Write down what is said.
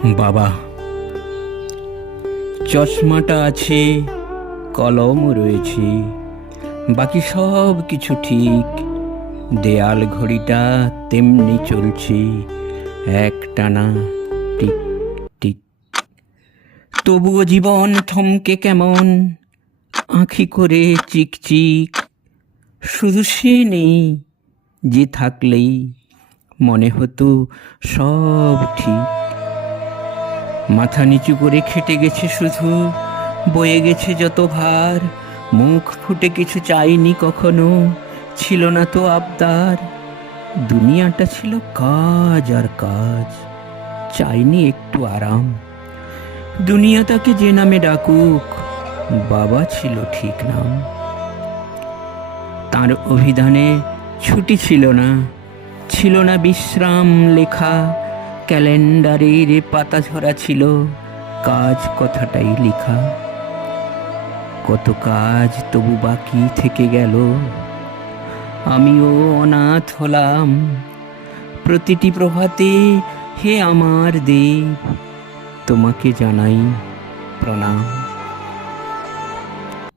বাবা, চশমাটা আছে, কলম রয়েছে, বাকি সব কিছু ঠিক। দেয়াল ঘড়িটা তেমনি চলছে, একটানা টিক টিক। তবুও জীবন থমকে কেমন, আঁখি করে চিকচিক। শুধু সে নেই, যে থাকলেই মনে হতো সব ঠিক। মাথা নিচু করে খেটে গেছে শুধু, বয়ে গেছে যত ভার। মুখ ফুটে কিছু চাইনি কখনো, ছিল না তো আবদার। দুনিয়াটা ছিল কাজ আর কাজ, চাইনি একটু আরাম। দুনিয়া তাকে যে নামে ডাকুক, বাবা ছিল ঠিক নাম। তার অভিধানে ছুটি ছিল না, ছিল না বিশ্রাম লেখা। ক্যালেন্ডারের পাতা ঝরা ছিল, কাজ কথাটাই লেখা। কত কাজ তবু বাকি থেকে গেল, আমিও অনাথ হলাম। প্রতিটি প্রভাতে হে আমার দেব, তোমাকে জানাই প্রণাম।